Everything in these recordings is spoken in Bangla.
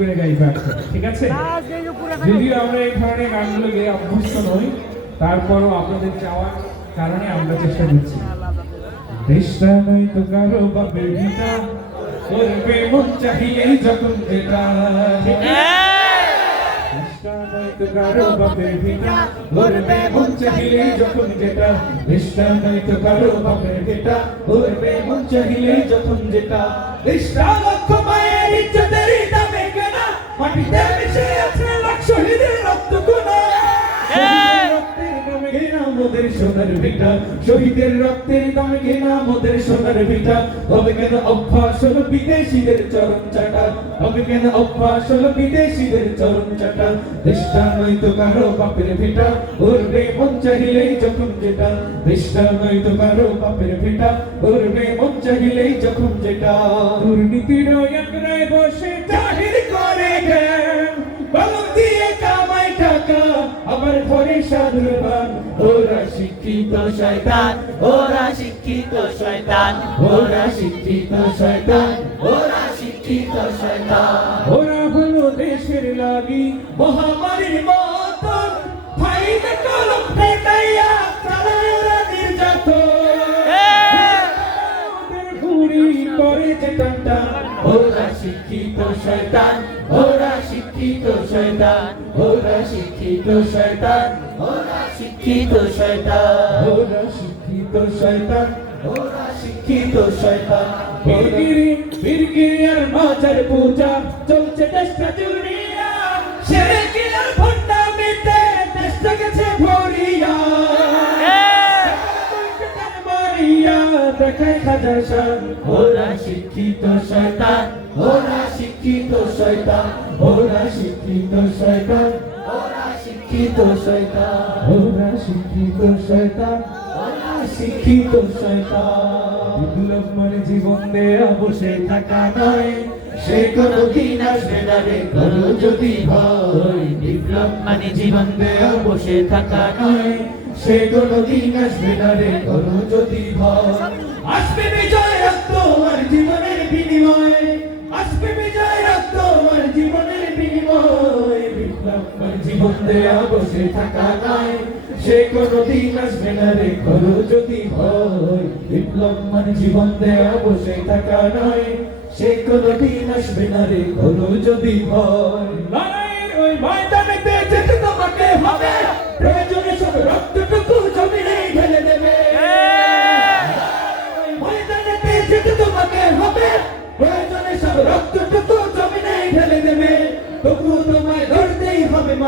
করে গাইবে ঠিক আছে? যদিও আমরা এই ধরনের গানগুলো গেয়ে অভ্যস্ত নই তারপরও আপনাদের চাওয়ার কারণে আমরা চেষ্টা করছি। দেশটা নয় তো কারও বাপের ভিটা করবে মন চাহিলেই যখন যেটা। কারও বাপের ভিটা মন যখন তো কারও বাপের ভিটা মন যখন লক্ষ মায়ের মাটিতে মিশে আছে লাখ শহীদের রক্ত কোনা মোদের সোনার ভিটা শহীদের রক্তের দামে মোদের সোনার ভিটা হবে কেন অভ্যাস হলো বিদেশিদের চরণ চাটা? হবে কেন অভ্যাস হলো বিদেশিদের চরণ চাটা? দেশটা নয় তো কারও বাপের ভিটা। মন চাহিলেই যখন যেটা। দেশটা নয় তো কারও বাপের ভিটা। মন চাহিলেই যখন যেটা। দুর্নীতির বসে শিক্ষিত শয়তান ওরা শিক্ষিত শয়তান ওরা শিক্ষিত শয়তান ওরা শিক্ষিত শয়তান। ওরা হলো দেশের লাগি মহামারীর মতন। ফাইদা কলম ফেটাইয়া চালায় ওরা নির্যাতন করে যে টানটান ওরা শিক্ষিত শয়তান ওরা শিক্ষিত শয়তান ওরা শিক্ষিত শয়তান ওরা শিক্ষিত শয়তান। ওরা শিক্ষিত শয়তান ওরা শিক্ষিত শয়তান। বীরগিরি বীরগিরি আর মাজার পূজা চলছে দেশটা জুড়িয়া সেরে কি আর দেখায় খাজা শান ওরা শিক্ষিত শয়তান, ওরা শিক্ষিত শয়তান, ওরা শিক্ষিত শয়তান, ওরা শিক্ষিত শয়তান। ওরা শিক্ষিত শয়তান, ওরা শিক্ষিত শয়তান। বিপ্লব মানে জীবন দেয়া, বসে থাকা নয়। সে কোনো দিন আসবে না রে করো যদি ভয়। বিপ্লব মানে জীবন দেয়া, বসে থাকা নয়। সে কোনো দিন আসবে না রে করো যদি ভয়। আসবে বিজয় রক্ত আর জীবনের বিনিময়। আসবে বিজয় রক্ত আর জীবনের বিনিময়। বিপ্লব জীবন দেয়া বসে থাকা নয় সে কোনো দিন আসবে না রে করো যদি ভয়। বিপ্লব মানে জীবন দেয়া বসে থাকা নয় সে কোনো দিন আসবে না রে করো যদি ভয়। লড়াইয়ের ওই ময়দানেতে যেতে তোমাকে হবে। প্রয়োজনে সব রক্তটুকু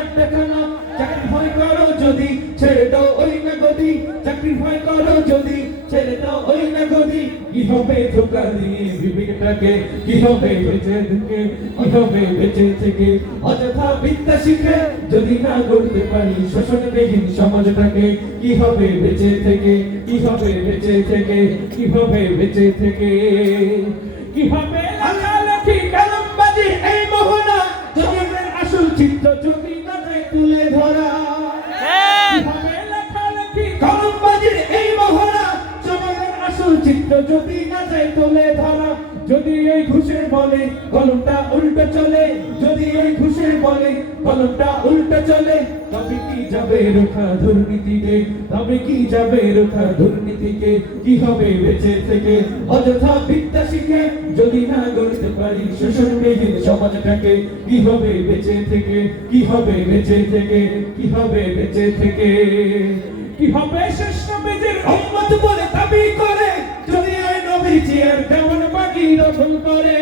আড্ডাখানা চাকরি ভয় করো যদি, ছেড়ে দাও ওই না গদি চাকরি ভয় করো যদি, ছেড়ে দাও ওই না গদি কি হবে দিয়ে বিবেকটাকে? কি হবে বেঁচে থেকে? কি হবে বেঁচে থেকে? অযথা বিদ্যা শিখে যদি না পারি শোষণ বিহীন সমাজটাকে, কি হবে বেঁচে থেকে? কি হবে বেঁচে থেকে? কি হবে বেঁচে থেকে? কি হবে এই তুলে ধরা। কীভাবে কলমবাজির এই মহড়া। জগতের আসল চিত্র যদি না যায় তুলে ধরা। যদি এই ঘুষের বলে কলমটা উল্টো চলে বলে কলমটা উল্টো চলে। তবে কি যাবে রোখা দুর্নীতিকে তবে কি যাবে রোখা দুর্নীতিকে কি হবে বেঁচে থেকে? অযথা বিদ্যা শিখে যদি না গড়তে পারি শোষণবিহীন সমাজটাকে, কি হবে বেঁচে থেকে? কি হবে বেঁচে থেকে? কি হবে বেঁচে থেকে? কি হবে শেষ নবীজির উম্মত বলে দাবি করে, যদি ওই নবীজি আর দেওয়ান বাকি দখল করে।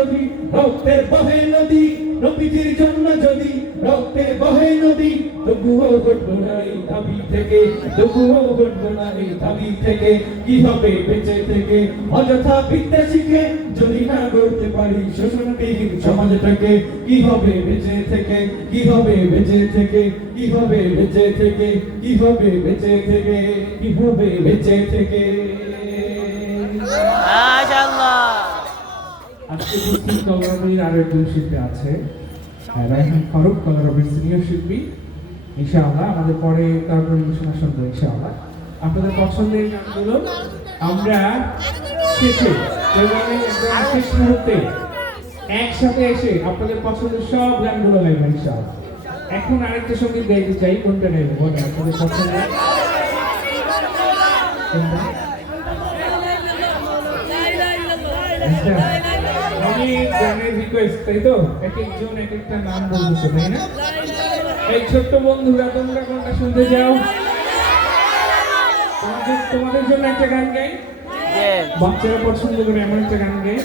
যদি রক্তের বহে নদী, নবীজির জন্য যদি রক্তে বহে নদী, তবুও ঘটবো না এই দাবি থেকে, তবুও ঘটবো না এই দাবি থেকে। কি হবে বেঁচে থেকে? অযথা বিদ্যা শিখে যদি না করতে পারি শোষণবিহীন সমাজটাকে, কি হবে বেঁচে থেকে? কি হবে বেঁচে থেকে? কি হবে বেঁচে থেকে? কি হবে বেঁচে থেকে? কি হবে বেঁচে থেকে? কলরবের শিল্পী আছে আমাদের পরে তার আপনাদের পছন্দের গানগুলো আমরা মুহূর্তে একসাথে এসে আপনাদের পছন্দের সব গানগুলো গাইবো ইনশাআল্লাহ এখন আরেকটা সংগীত গাইতে চাই কোনটা গাইবো বলেন আপনাদের পছন্দের কোনটা? অনেক গানের রিকোয়েস্ট তাই তো? এক একজন এক একটা নাম বলতেছে তাই না? এই ছোট্ট বন্ধুরা তোমরা কোনটা শুনতে চাও? তোমাদের জন্য একটা গান গাই? বাচ্চারা পছন্দ করে এমন একটা গান গাই।